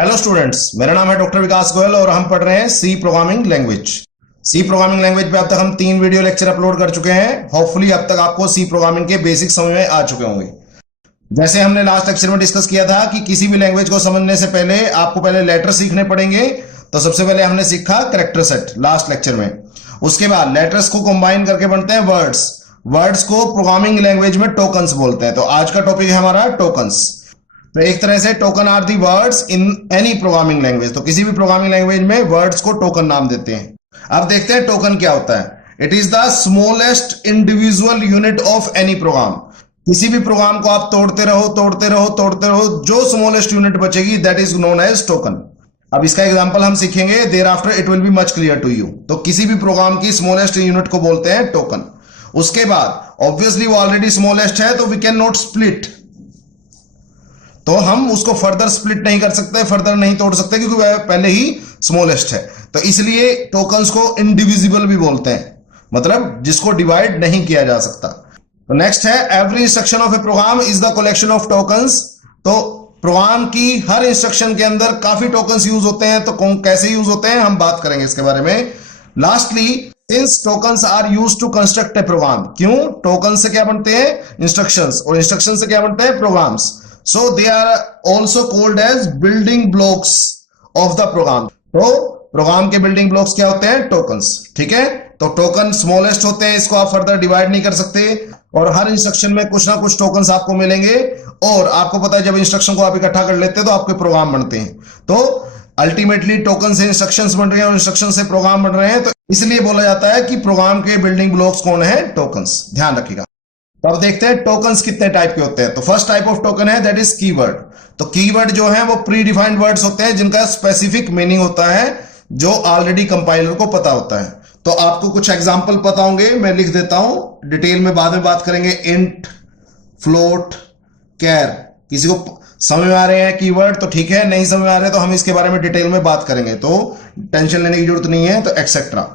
Hello students, मेरा नाम है डॉक्टर विकास गोयल और हम पढ़ रहे हैं C programming language. C programming language पे अब तक हम 3 वीडियो लेक्चर अपलोड कर चुके हैं। होपफुली अब तक आपको सी प्रोग्रामिंग के बेसिक समझ में आ चुके होंगे। जैसे हमने लास्ट लेक्चर में डिस्कस किया था कि किसी भी लैंग्वेज को समझने से पहले आपको पहले लेटर सीखने पड़ेंगे। तो सबसे पहले हमने सीखा कैरेक्टर सेट लास्ट लेक्चर में। उसके बाद लेटर्स को कंबाइन करके बनते हैं वर्ड्स। वर्ड्स को प्रोग्रामिंग लैंग्वेज में टोकन्स बोलते हैं। तो आज का टॉपिक है हमारा टोकन्स। तो एक तरह से token are the words in any programming language. तो किसी भी प्रोग्रामिंग लैंग्वेज में वर्ड्स को टोकन नाम देते हैं। अब देखते हैं टोकन क्या होता है। It is the smallest individual unit of any program. किसी भी प्रोग्राम को आप तोड़ते रहो तोड़ते रहो तोड़ते रहो, जो स्मॉलेस्ट यूनिट बचेगी that is known as token. अब इसका एग्जांपल हम सीखेंगे, thereafter it will be much clear to you. तो किसी भी प्रोग्राम की स्मॉलेस्ट यूनिट को बोलते हैं टोकन। उसके बाद ऑब्वियसली वो ऑलरेडी स्मॉलेस्ट है तो वी कैन नॉट स्प्लिट। तो हम उसको फर्दर स्प्लिट नहीं कर सकते, फर्दर नहीं तोड़ सकते क्योंकि वह पहले ही स्मॉलेस्ट है। तो इसलिए टोकन्स को इनडिविजिबल भी बोलते हैं, मतलब जिसको डिवाइड नहीं किया जा सकता। तो नेक्स्ट है every instruction of a program is the collection of tokens. तो प्रोग्राम की हर इंस्ट्रक्शन के अंदर काफी टोकन्स यूज होते हैं। तो कैसे यूज होते हैं हम बात करेंगे इसके बारे में। Lastly, since tokens are use to construct a program, क्यों टोकन से क्या बनते हैं इंस्ट्रक्शंस, और इंस्ट्रक्शन से क्या बनते हैं programmes. So they are also called as building blocks of the program. तो प्रोग्राम के बिल्डिंग ब्लॉक्स क्या होते हैं टोकन्स। ठीक है, तो टोकन स्मॉलेस्ट होते हैं, इसको आप फर्दर डिवाइड नहीं कर सकते। और हर इंस्ट्रक्शन में कुछ ना कुछ टोकन्स आपको मिलेंगे। और आपको पता है जब इंस्ट्रक्शन को आप इकट्ठा कर लेते हैं तो आपके प्रोग्राम बनते हैं। तो अल्टीमेटली टोकन से इंस्ट्रक्शंस बन रहे हैं और इंस्ट्रक्शन से प्रोग्राम बन रहे हैं। तो इसलिए बोला जाता है कि प्रोग्राम के बिल्डिंग ब्लॉक्स कौन है टोकन्स। ध्यान रखिएगा। तो अब देखते हैं टोकन्स कितने टाइप के होते हैं। तो फर्स्ट टाइप ऑफ टोकन है दैट इज कीवर्ड। तो कीवर्ड जो है वो प्री डिफाइंड वर्ड्स होते हैं जिनका स्पेसिफिक मीनिंग होता है, जो ऑलरेडी कंपाइलर को पता होता है। तो आपको कुछ एग्जांपल पता होंगे, मैं लिख देता हूं, डिटेल में बाद में बात करेंगे। इंट, फ्लोट, कैर। किसी को समझ में आ रहे हैं कीवर्ड तो ठीक है, नहीं समझ में आ रहे तो हम इसके बारे में डिटेल में बात करेंगे, तो टेंशन लेने की जरूरत नहीं है। तो एक्सेट्रा।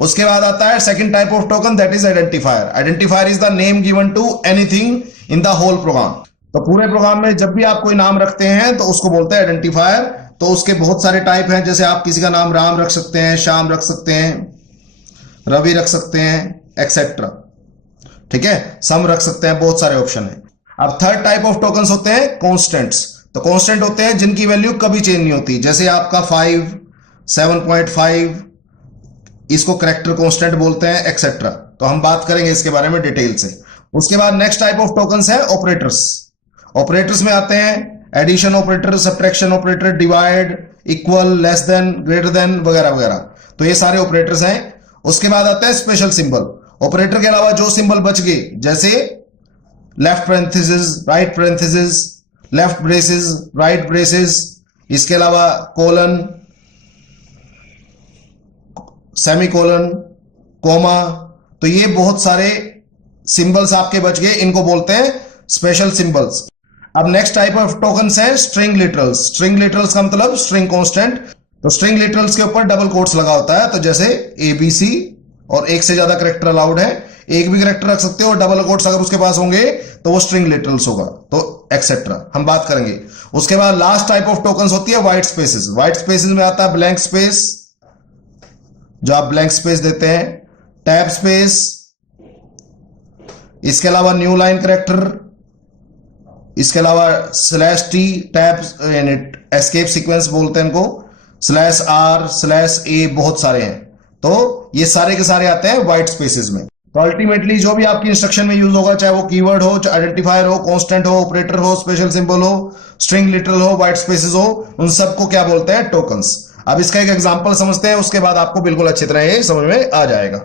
उसके बाद आता है second type of token that is identifier. Identifier is the name given to anything in the whole program. तो पूरे प्रोग्राम में जब भी आप कोई नाम रखते हैं तो उसको बोलते हैं आइडेंटिफायर। तो उसके बहुत सारे टाइप हैं, जैसे आप किसी का नाम राम रख सकते हैं, श्याम रख सकते हैं, रवि रख सकते हैं, एक्सेट्रा। ठीक है, सम रख सकते हैं, बहुत सारे ऑप्शन है। अब थर्ड टाइप ऑफ टोकन्स होते हैं कॉन्स्टेंट्स। तो कॉन्स्टेंट होते हैं जिनकी वैल्यू कभी चेंज नहीं होती, जैसे आपका 5, 7.5, इसको कैरेक्टर कांस्टेंट बोलते हैं, एक्सेट्रा। तो हम बात करेंगे इसके बारे में डिटेल से। उसके बाद नेक्स्ट टाइप ऑफ टोकन्स है ऑपरेटर्स। ऑपरेटर्स में आते हैं addition operator, subtraction operator, divide, equal, less than, greater than वगैरह वगैरह। तो ये सारे ऑपरेटर्स हैं। उसके बाद आता है स्पेशल सिंबल। ऑपरेटर के अलावा जो सिंबल बच गए, जैसे left parenthesis, right parenthesis, left braces, right braces, इसके अलावा कोलन, सेमीकोलन, कोमा। तो ये बहुत सारे सिंबल्स आपके बच गए, इनको बोलते हैं स्पेशल सिंबल्स। अब नेक्स्ट टाइप ऑफ टोकन्स है स्ट्रिंग लिटरल्स। स्ट्रिंग लिटरल्स का मतलब स्ट्रिंग कांस्टेंट। तो स्ट्रिंग लिटरल्स के ऊपर डबल कोट्स लगा होता है। तो जैसे ABC और एक से ज्यादा कैरेक्टर अलाउड है, एक भी कैरेक्टर रख सकते हो और डबल कोट्स अगर उसके पास होंगे तो वो स्ट्रिंग लिटरल्स होगा। तो एक्सेट्रा हम बात करेंगे। उसके बाद लास्ट टाइप ऑफ टोकन्स होती है व्हाइट स्पेसेस। व्हाइट स्पेसेस में आता है ब्लैंक स्पेस, जो आप ब्लैंक स्पेस देते हैं, टैब स्पेस, इसके अलावा न्यू लाइन कैरेक्टर, इसके अलावा /T टैब यानी एस्केप सीक्वेंस बोलते हैं इनको, /R, /A, बहुत सारे हैं। तो ये सारे के सारे आते हैं व्हाइट स्पेसेस में। तो अल्टीमेटली जो भी आपकी इंस्ट्रक्शन में यूज होगा, चाहे वो कीवर्ड हो, चाहे आइडेंटिफायर हो, कांस्टेंट हो, ऑपरेटर हो, स्पेशल सिंबल हो, स्ट्रिंग लिटरल हो, व्हाइट स्पेसेस हो, उन सबको क्या बोलते हैं टोकन्स। अब इसका एक एग्जांपल समझते हैं, उसके बाद आपको बिल्कुल अच्छी तरह ये समझ में आ जाएगा।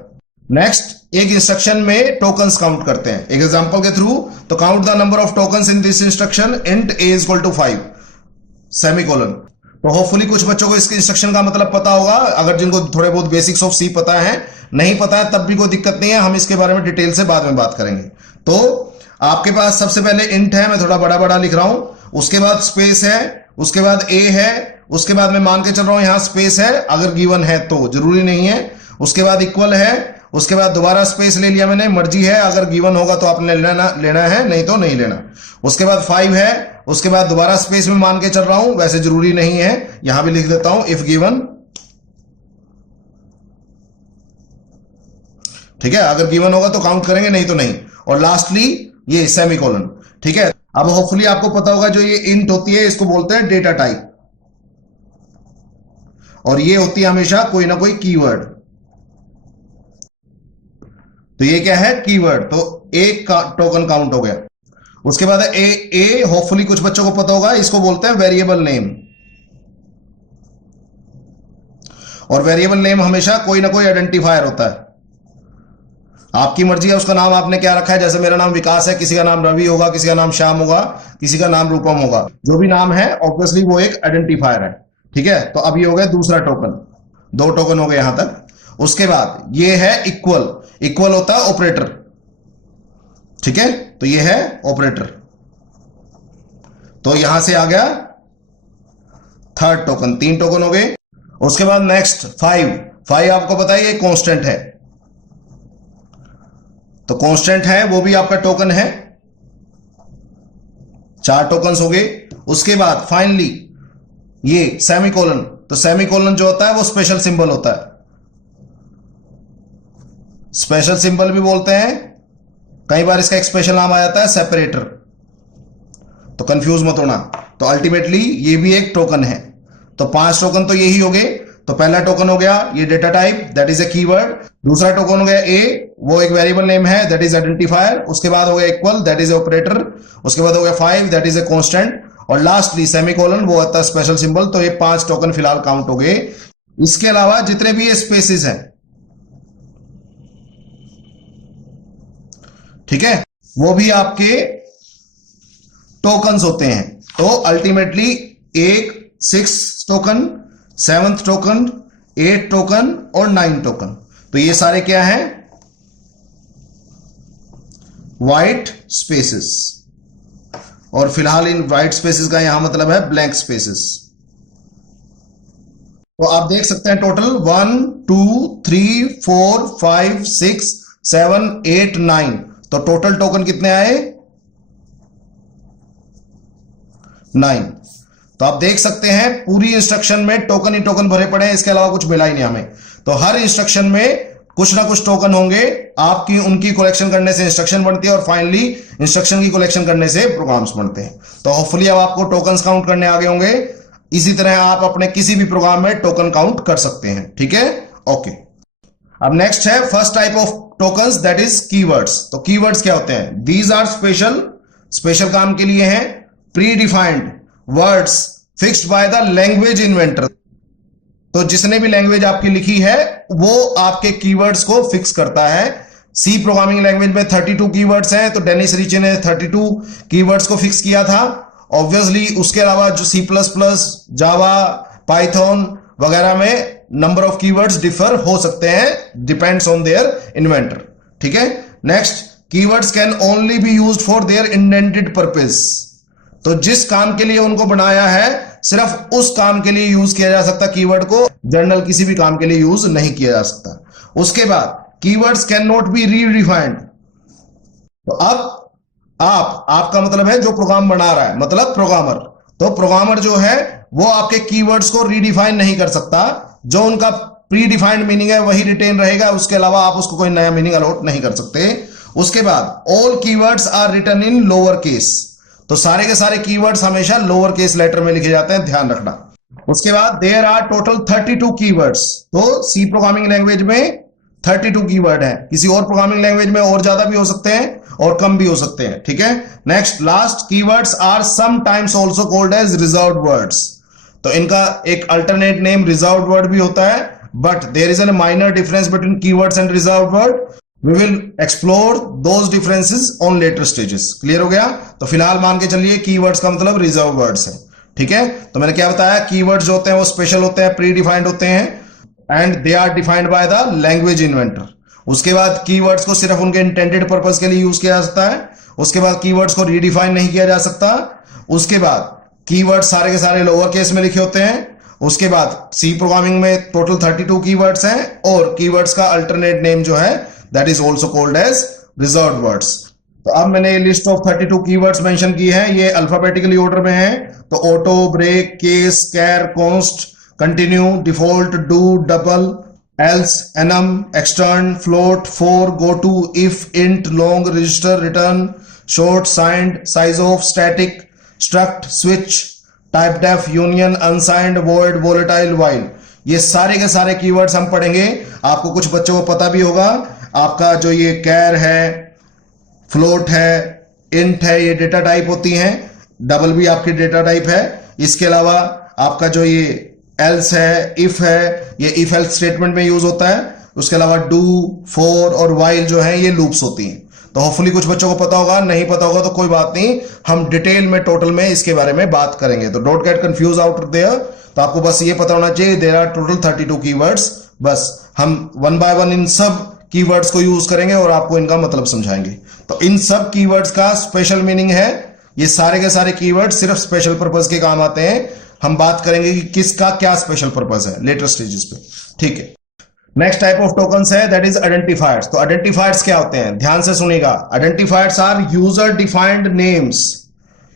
नेक्स्ट, एक इंस्ट्रक्शन में टोकन्स काउंट करते हैं एक एग्जांपल के थ्रू। तो count the number of tokens in this instruction, int a = 5, semicolon. तो होपफुली कुछ बच्चों को इसके इंस्ट्रक्शन का मतलब पता होगा, अगर जिनको थोड़े बहुत बेसिक्स ऑफ सी पता है। नहीं पता है तब भी कोई दिक्कत नहीं है, हम इसके बारे में डिटेल से बाद में बात करेंगे। तो आपके पास सबसे पहले इंट है, मैं थोड़ा बड़ा बड़ा लिख रहा हूं। उसके बाद स्पेस है, उसके बाद a है, उसके बाद मैं मान के चल रहा हूं यहां स्पेस है, अगर गिवन है तो, जरूरी नहीं है। उसके बाद इक्वल है, उसके बाद दोबारा स्पेस ले लिया मैंने, मर्जी है, अगर गिवन होगा तो आपने लेना है, नहीं तो नहीं लेना। उसके बाद 5 है, उसके बाद दोबारा स्पेस में मान के चल रहा हूं, वैसे जरूरी नहीं है, यहां भी लिख देता हूं इफ गिवन। ठीक है, अगर गिवन होगा तो काउंट करेंगे, नहीं तो नहीं। और लास्टली ये सेमीकोलन। ठीक है, अब होपफुली आपको पता होगा जो ये इंट होती है इसको बोलते हैं डेटा टाइप, और ये होती है हमेशा कोई ना कोई कीवर्ड। तो ये क्या है, कीवर्ड। तो एक का टोकन काउंट हो गया। उसके बाद ए होपफुली कुछ बच्चों को पता होगा, इसको बोलते हैं वेरिएबल नेम। और वेरिएबल नेम हमेशा कोई ना कोई आइडेंटिफायर होता है, आपकी मर्जी है उसका नाम आपने क्या रखा है। जैसे मेरा नाम विकास है, किसी का नाम रवि होगा, किसी का नाम श्याम होगा, किसी का नाम रूपम होगा। जो भी नाम है ऑब्वियसली वो एक आइडेंटिफायर है। ठीक है, तो अब ये हो गया दूसरा टोकन, 2 टोकन हो गए यहां तक। उसके बाद ये है इक्वल। इक्वल होता है ऑपरेटर। ठीक है, तो ये है ऑपरेटर। तो यहां से आ गया थर्ड टोकन, 3 टोकन हो गए। उसके बाद नेक्स्ट 5 आपको पता है ये कांस्टेंट है, तो कांस्टेंट है वो भी आपका टोकन है। 4 टोकन हो गए। उसके बाद फाइनली ये सेमीकोलन। तो सेमीकोलन जो होता है वो स्पेशल सिंबल होता है, स्पेशल सिंबल भी बोलते हैं। कई बार इसका एक स्पेशल नाम आ जाता है सेपरेटर, तो कंफ्यूज मत होना। तो अल्टीमेटली ये भी एक टोकन है। तो 5 टोकन तो यही हो गए। तो पहला टोकन हो गया ये data type, that is a keyword. दूसरा टोकन हो गया ए, वो एक वेरिएबल नेम है, दैट इज आइडेंटिफायर। उसके बाद हो गया इक्वल, दैट इज ऑपरेटर। उसके बाद हो गया 5, दैट इज ए कांस्टेंट। और लास्टली सेमीकोलन, वो होता है स्पेशल सिंबल। तो ये 5 टोकन फिलहाल काउंट हो गए। इसके अलावा जितने भी ये स्पेसिस हैं, ठीक है, वो भी आपके टोकन्स होते हैं। तो ultimately 6 token, 7th token, 8 token और 9 टोकन। तो ये सारे क्या हैं, व्हाइट स्पेसेस। और फिलहाल इन व्हाइट स्पेसेस का यहां मतलब है ब्लैंक स्पेसेस। तो आप देख सकते हैं टोटल 1 2 3 4 5 6 7 8 9। तो टोटल टोकन कितने आए, 9। तो आप देख सकते हैं पूरी इंस्ट्रक्शन में टोकन ही टोकन भरे पड़े हैं, इसके अलावा कुछ मिला ही नहीं हमें। तो हर इंस्ट्रक्शन में कुछ ना कुछ टोकन होंगे, आपकी उनकी कलेक्शन करने से इंस्ट्रक्शन बनती है, और फाइनली इंस्ट्रक्शन की कलेक्शन करने से प्रोग्राम्स बनते हैं। तो होपफुली अब आपको टोकन्स काउंट करने आ गए होंगे। इसी तरह आप अपने किसी भी प्रोग्राम में टोकन काउंट कर सकते हैं। ठीक है, ओके। अब नेक्स्ट है first type of tokens, that is keywords. तो कीवर्ड्स क्या होते हैं, दीज आर स्पेशल काम के लिए हैं, pre defined words fixed by the language inventor. तो जिसने भी लैंग्वेज आपकी लिखी है वो आपके कीवर्ड्स को फिक्स करता है। सी प्रोग्रामिंग लैंग्वेज में 32 कीवर्ड्स हैं, तो डेनिस रिचे ने 32 कीवर्ड्स को फिक्स किया था। ऑब्वियसली उसके अलावा जो C++, जावा, पाइथन वगैरह में नंबर ऑफ कीवर्ड्स डिफर हो सकते हैं, डिपेंड्स ऑन देयर इन्वेंटर। ठीक है, next, keywords can only be used for their intended purpose. तो जिस काम के लिए उनको बनाया है सिर्फ उस काम के लिए यूज किया जा सकता, कीवर्ड को जनरल किसी भी काम के लिए यूज नहीं किया जा सकता। उसके बाद keywords can not be redefined. तो अब आपका मतलब है जो प्रोग्राम बना रहा है, मतलब प्रोग्रामर। तो प्रोग्रामर जो है वो आपके कीवर्ड्स को रीडिफाइन नहीं कर सकता, जो उनका प्री डिफाइंड मीनिंग है वही रिटेन रहेगा, उसके अलावा आप उसको कोई नया मीनिंग अलॉट नहीं कर सकते। उसके बाद all keywords are written in lower case. तो सारे के सारे कीवर्ड्स हमेशा लोअर केस लेटर में लिखे जाते हैं, ध्यान रखना। उसके बाद देयर आर टोटल 32 कीवर्ड्स। तो सी प्रोग्रामिंग लैंग्वेज में 32 कीवर्ड है, किसी और प्रोग्रामिंग लैंग्वेज में और ज्यादा भी हो सकते हैं और कम भी हो सकते हैं। ठीक है, next, last, keywords are sometimes also called as reserved words. तो इनका एक अल्टरनेट नेम रिजर्व्ड वर्ड भी होता है, but there is an minor difference between keywords and reserved word. We will explore those differences on later stages. Clear हो गया? तो फिलहाल मान के चलिए कीवर्ड्स का मतलब रिजर्व वर्ड्स है। ठीक है, तो मैंने क्या बताया, कीवर्ड्स जो होते हैं वो स्पेशल होते हैं, प्री डिफाइंड होते हैं, and they are defined by the language inventor. उसके बाद कीवर्ड्स को सिर्फ उनके इंटेंडेड पर्पस के लिए यूज किया जा सकता है। उसके बाद कीवर्ड्स को रीडिफाइन नहीं किया जा सकता। उसके बाद कीवर्ड सारे के सारे लोअर केस में लिखे होते हैं। उसके बाद सी प्रोग्रामिंग में टोटल 32 कीवर्ड्स हैं, और कीवर्ड्स का अल्टरनेट नेम जो है that is also called as reserved words. तो अब मैंने लिस्ट ऑफ 32 कीवर्ड्स मेंशन की है, ये अल्फाबेटिकली ऑर्डर में है। तो auto, break, case, char, const, continue, default, do, double, else, enum, extern, float, for, goto, if, int, long, register, return, short, signed, sizeof, static, struct, switch, typedef, union, unsigned, void, volatile, while. ये सारे के सारे keywords हम पढ़ेंगे। आपको कुछ बच्चों को पता भी होगा, आपका जो ये कैर है, फ्लोट है, इंट है, ये डेटा टाइप होती हैं। डबल भी आपकी डेटा टाइप है। इसके अलावा आपका जो ये एल्स है, इफ है, ये इफ एल्स स्टेटमेंट में यूज होता है। उसके अलावा डू, फॉर और वाइल जो है ये लूप्स होती हैं। तो होपफुली कुछ बच्चों को पता होगा, नहीं पता होगा तो कोई बात नहीं, हम डिटेल में टोटल में इसके बारे में बात करेंगे। तो don't get confuse out there. तो आपको बस ये पता होना चाहिए देयर आर टोटल 32 कीवर्ड्स। बस हम वन बाय वन इन सब कीवर्ड्स को यूज करेंगे और आपको इनका मतलब समझाएंगे। तो इन सब कीवर्ड्स का स्पेशल मीनिंग है। ये सारे के सारे कीवर्ड सिर्फ स्पेशल पर्पस के काम आते हैं। हम बात करेंगे कि किसका क्या स्पेशल पर्पस है लेटर स्टेजेस पे, ठीक है। नेक्स्ट टाइप ऑफ टोकन्स है दैट इज आइडेंटिफायर्स। तो आइडेंटिफायर्स क्या होते हैं, ध्यान से सुनिएगा। Identifiers are user defined names.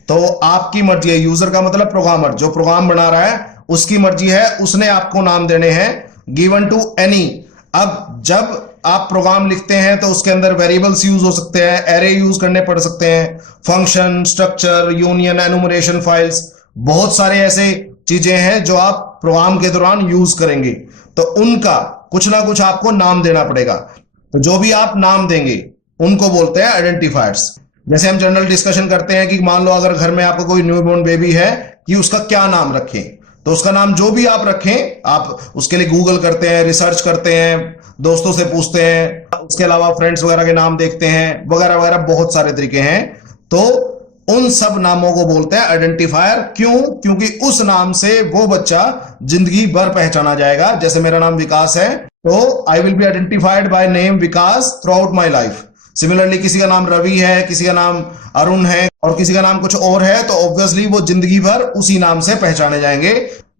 तो आपकी मर्जी है, यूजर का मतलब प्रोग्रामर, जो प्रोग्राम बना रहा है उसकी मर्जी है, उसने आपको नाम देने हैं, गिवन टू एनी। अब जब आप प्रोग्राम लिखते हैं तो उसके अंदर वेरिएबल्स यूज हो सकते हैं, एरे यूज करने पड़ सकते हैं, function, structure, union, enumeration files, बहुत सारे ऐसे चीजें हैं जो आप प्रोग्राम के दौरान यूज करेंगे। तो उनका कुछ ना कुछ आपको नाम देना पड़ेगा। तो जो भी आप नाम देंगे उनको बोलते हैं आइडेंटिफायर्स। जैसे हम जनरल डिस्कशन करते हैं कि मान लो अगर घर में आपका कोई न्यूबॉर्न बेबी है कि उसका क्या नाम रखें, तो उसका नाम जो भी आप रखें, आप उसके लिए गूगल करते हैं, रिसर्च करते हैं, दोस्तों से पूछते हैं, उसके अलावा फ्रेंड्स वगैरह के नाम देखते हैं, वगैरह वगैरह, बहुत सारे तरीके हैं। तो उन सब नामों को बोलते हैं आइडेंटिफायर। क्यों? क्योंकि उस नाम से वो बच्चा जिंदगी भर पहचाना जाएगा। जैसे मेरा नाम विकास है तो I will be identified by name Vikas through out my life. Similarly किसी का नाम रवि है, किसी का नाम अरुण है और किसी का नाम कुछ और है, तो ऑब्वियसली वो जिंदगी भर उसी नाम से पहचाने जाएंगे।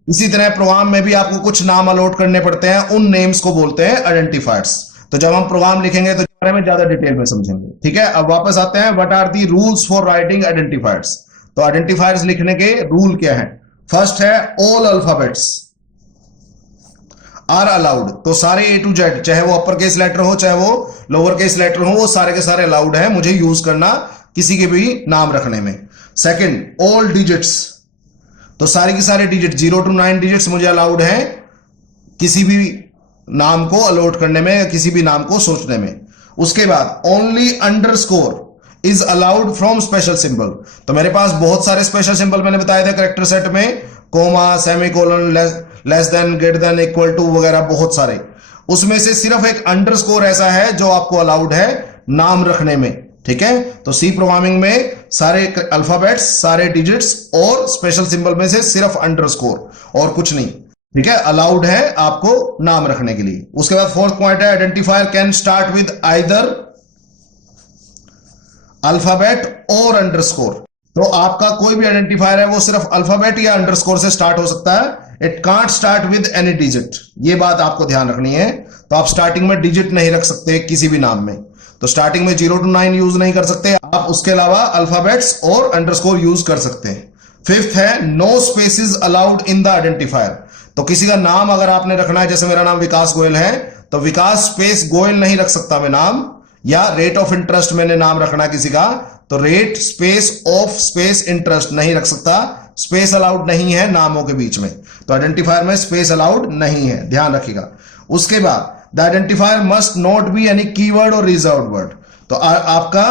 इसी तरह प्रोग्राम में भी आपको कुछ नाम अलॉट करने पड़ते हैं, उन नेम्स को बोलते हैं आइडेंटिफायर्स। तो जब हम प्रोग्राम लिखेंगे तो बारे में ज्यादा डिटेल में समझेंगे, ठीक है। अब वापस आते हैं, what are the rules for writing identifiers. तो आइडेंटिफायर्स लिखने के रूल क्या है? फर्स्ट है ऑल अल्फाबेट्स आर अलाउड। तो सारे ए टू जेड, चाहे वो अपर केस लेटर हो चाहे वो लोअर केस लेटर हो, वो सारे के सारे अलाउड है मुझे यूज करना किसी के भी नाम रखने में। Second, all digits. तो सारे के सारे डिजिट 0 to 9 डिजिट्स मुझे अलाउड है किसी भी नाम को अलॉट करने में या किसी भी नाम को सोचने में। उसके बाद only underscore is allowed from special symbol. तो मेरे पास बहुत सारे स्पेशल सिंबल मैंने बताए थे करेक्टर सेट में, comma, semicolon, less than, greater than, equal to वगैरह बहुत सारे। उसमें से सिर्फ एक अंडरस्कोर ऐसा है जो आपको अलाउड है नाम रखने में, ठीक है। तो सी प्रोग्रामिंग में सारे अल्फाबेट्स, सारे डिजिट्स और स्पेशल सिंबल में से सिर्फ अंडरस्कोर और कुछ नहीं, ठीक है, अलाउड है आपको नाम रखने के लिए। उसके बाद फोर्थ पॉइंट है identifier can start with either alphabet और अंडरस्कोर। तो आपका कोई भी आइडेंटिफायर है वो सिर्फ अल्फाबेट या अंडरस्कोर से स्टार्ट हो सकता है। It can't start with any digit, ये बात आपको ध्यान रखनी है। तो आप स्टार्टिंग में डिजिट नहीं रख सकते किसी भी नाम में। तो स्टार्टिंग में 0 to 9 यूज नहीं कर सकते आप, उसके अलावा अल्फाबेट्स और अंडरस्कोर यूज कर सकते हैं। फिफ्थ है no spaces allowed in the identifier. तो किसी का नाम अगर आपने रखना है, जैसे मेरा नाम विकास गोयल है, तो विकास स्पेस गोयल नहीं रख सकता मैं नाम, या रेट ऑफ इंटरेस्ट मैंने नाम रखना है किसी का, तो rate space of space interest नहीं रख सकता। स्पेस अलाउड नहीं है नामों के बीच में, तो आइडेंटिफायर में स्पेस अलाउड नहीं है, ध्यान रखिएगा। उसके बाद the identifier must not be any keyword और रिजर्व्ड वर्ड। तो आपका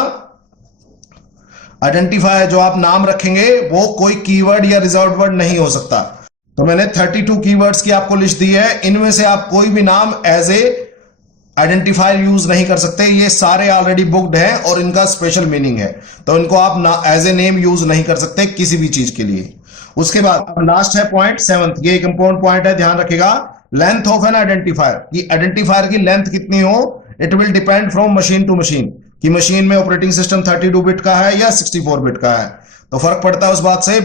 आइडेंटिफायर जो आप नाम रखेंगे वो कोई कीवर्ड या रिजर्व्ड वर्ड नहीं हो सकता। तो मैंने 32 कीवर्ड्स की आपको लिस्ट दी है, इनमें से आप कोई भी नाम एज ए आइडेंटिफायर यूज नहीं कर सकते। ये सारे ऑलरेडी बुक्ड हैं और इनका स्पेशल मीनिंग है, तो इनको आप एज ए नेम यूज नहीं कर सकते किसी भी चीज के लिए। उसके बाद लास्ट है पॉइंट 7th, ये एक इंपॉर्टेंट पॉइंट है, ध्यान रखिएगा। लेंथ ऑफ एन आइडेंटिफायर, कि आइडेंटिफायर की लेंथ कितनी हो, it will depend from machine to machine, कि मशीन में ऑपरेटिंग सिस्टम 32 बिट का है या 64 बिट का है, तो फर्क पड़ता है उस बात से।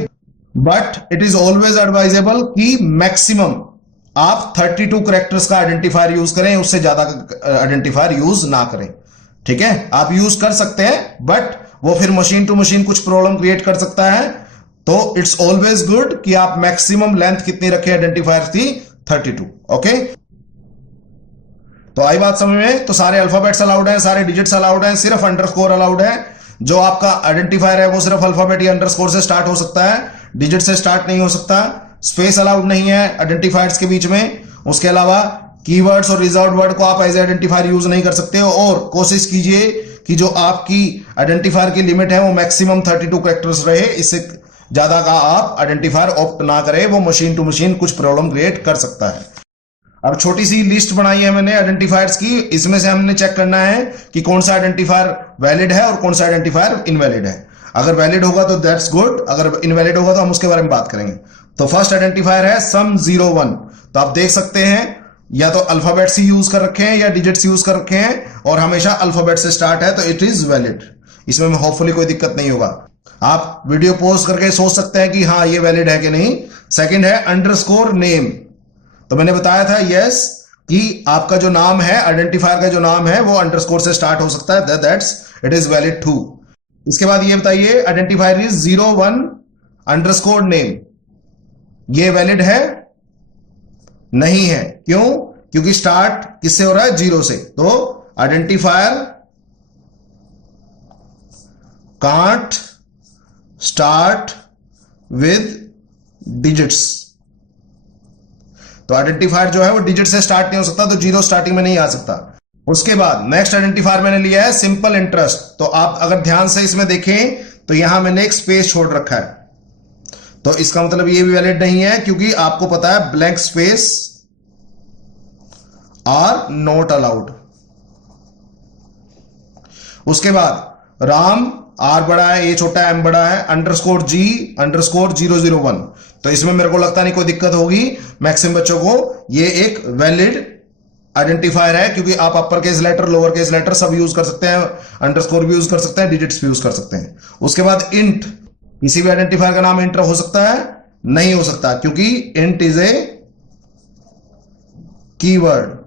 But it is always advisable कि मैक्सिमम आप 32 कैरेक्टर्स का आइडेंटिफायर यूज करें, उससे ज्यादा आइडेंटिफायर यूज ना करें, ठीक है, आप यूज कर सकते हैं, बट वो फिर मशीन टू मशीन कुछ प्रॉब्लम क्रिएट कर सकता है। तो इट्स ऑलवेज गुड कि आप मैक्सिमम लेंथ कितनी रखें आइडेंटिफायर की, 32। ओके, तो आई बात समझ में। तो सारे अल्फाबेट्स अलाउड हैं, सारे डिजिट्स अलाउड हैं, सिर्फ अंडरस्कोर अलाउड है। जो आपका आइडेंटिफायर है वो सिर्फ अल्फाबेट या अंडरस्कोर से स्टार्ट हो सकता है, डिजिट से स्टार्ट नहीं हो सकता। स्पेस अलाउड नहीं है आइडेंटिफायर्स के बीच में। उसके अलावा कीवर्ड्स और रिजर्व्ड वर्ड को आप एज आइडेंटिफायर यूज नहीं कर सकते हो। और कोशिश कीजिए कि जो आपकी आइडेंटिफायर की लिमिट है वो मैक्सिमम 32 कैरेक्टर्स रहे, इससे ज्यादा का आप आइडेंटिफायर ऑप्ट ना करें, वो मशीन टू मशीन कुछ प्रॉब्लम क्रिएट कर सकता है। अब छोटी सी लिस्ट बनाई है मैंने आइडेंटिफायर्स की, इसमें से हमने चेक करना है कि कौन सा आइडेंटिफायर वैलिड है और कौन सा आइडेंटिफायर इनवैलिड है। अगर वैलिड होगा तो दैट्स गुड, अगर इनवैलिड होगा तो हम उसके बारे में बात करेंगे। तो फर्स्ट आइडेंटिफायर है sum01। तो आप देख सकते हैं या तो अल्फाबेट्स ही यूज कर रखे हैं या डिजिट्स यूज कर रखे हैं, और हमेशा अल्फाबेट से स्टार्ट है, तो इट इज वैलिड। इसमें होपफुली कोई दिक्कत नहीं होगा। आप वीडियो पॉज करके सोच सकते हैं कि हाँ ये वैलिड है कि नहीं। सेकंड है अंडरस्कोर नेम। तो मैंने बताया था यस कि आपका जो नाम है, आइडेंटिफायर का जो नाम है वो अंडरस्कोर से स्टार्ट हो सकता है, that's it is valid to. इसके बाद ये बताइए आइडेंटिफायर इज 01 अंडरस्कोर नेम, ये वैलिड है? नहीं है। क्यों? क्योंकि स्टार्ट किससे हो रहा है? 0 से। तो identifier can't start with digits. तो आइडेंटिफायर जो है वो डिजिट से स्टार्ट नहीं हो सकता, तो 0 स्टार्टिंग में नहीं आ सकता। उसके बाद नेक्स्ट आइडेंटिफायर मैंने लिया है सिंपल इंटरेस्ट। तो आप अगर ध्यान से इसमें देखें तो यहां मैंने एक स्पेस छोड़ रखा है, तो इसका मतलब ये भी वैलिड नहीं है, क्योंकि आपको पता है blank space are not allowed. उसके बाद राम, आर बड़ा है, ए छोटा है, एम बड़ा है, अंडरस्कोर जी अंडरस्कोर 001। तो इसमें मेरे को लगता नहीं कोई दिक्कत होगी मैक्सिमम बच्चों को। ये एक वैलिड आइडेंटिफायर है, क्योंकि आप upper case letter lower case letter सब यूज कर सकते हैं, अंडरस्कोर भी यूज कर सकते हैं, डिजिट्स भी यूज कर सकते हैं। उसके बाद इंट, किसी भी आइडेंटिफायर का नाम इंट हो सकता है? नहीं हो सकता, क्योंकि int is a keyword.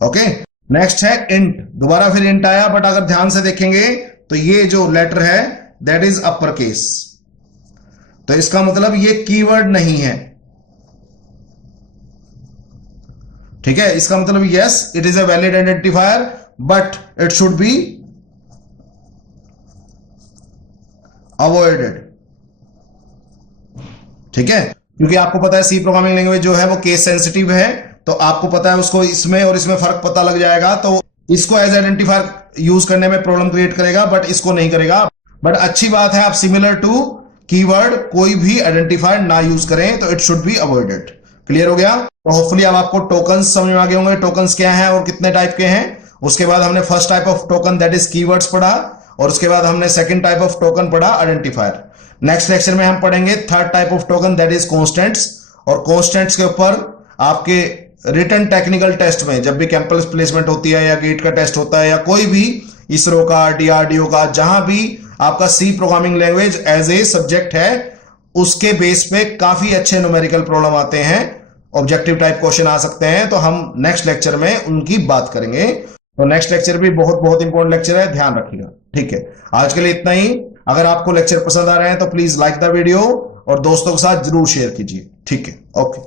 Okay, next है इंट। दोबारा फिर इंट आया, बट अगर ध्यान से देखेंगे तो ये जो लेटर है दैट इज अपर केस, तो इसका मतलब ये कीवर्ड नहीं है। ठीक है, इसका मतलब yes it is a valid identifier, but it should be avoided. ठीक है, क्योंकि आपको पता है सी प्रोग्रामिंग लैंग्वेज जो है वो केस सेंसिटिव है, तो आपको पता है उसको इसमें और इसमें फर्क पता लग जाएगा, तो इसको एज आइडेंटिफायर यूज करने में प्रॉब्लम क्रिएट करेगा, बट इसको नहीं करेगा। बट अच्छी बात है आप सिमिलर टू कीवर्ड कोई भी आइडेंटिफायर ना यूज करें, तो it should be avoided. Clear हो गया? तो होपफुली अब आपको टोकन्स समझ में आ गए होंगे, टोकन्स क्या हैं और कितने टाइप के हैं। उसके बाद हमने first type of token that is keywords पढ़ा, और उसके बाद हमने सेकंड टाइप ऑफ टोकन पढ़ा आइडेंटिफायर। नेक्स्ट लेक्चर में हम पढ़ेंगे third type of token that is constants, और कॉन्स्टेंट्स के ऊपर आपके रिटन टेक्निकल टेस्ट में जब भी कैंपस प्लेसमेंट होती है या गेट का टेस्ट होता है या कोई भी इसरो का, डीआरडीओ का, जहां भी आपका C programming language as a subject है, उसके बेस पे काफी अच्छे न्यूमेरिकल प्रॉब्लम आते हैं, ऑब्जेक्टिव टाइप क्वेश्चन आ सकते हैं। तो हम नेक्स्ट लेक्चर में उनकी बात करेंगे। तो नेक्स्ट लेक्चर भी बहुत बहुत इंपॉर्टेंट लेक्चर है, ध्यान रखिएगा। ठीक है, आज के लिए इतना ही। अगर आपको लेक्चर पसंद आ रहे हैं तो प्लीज लाइक द वीडियो और दोस्तों के साथ जरूर शेयर कीजिए। ठीक है, ओके।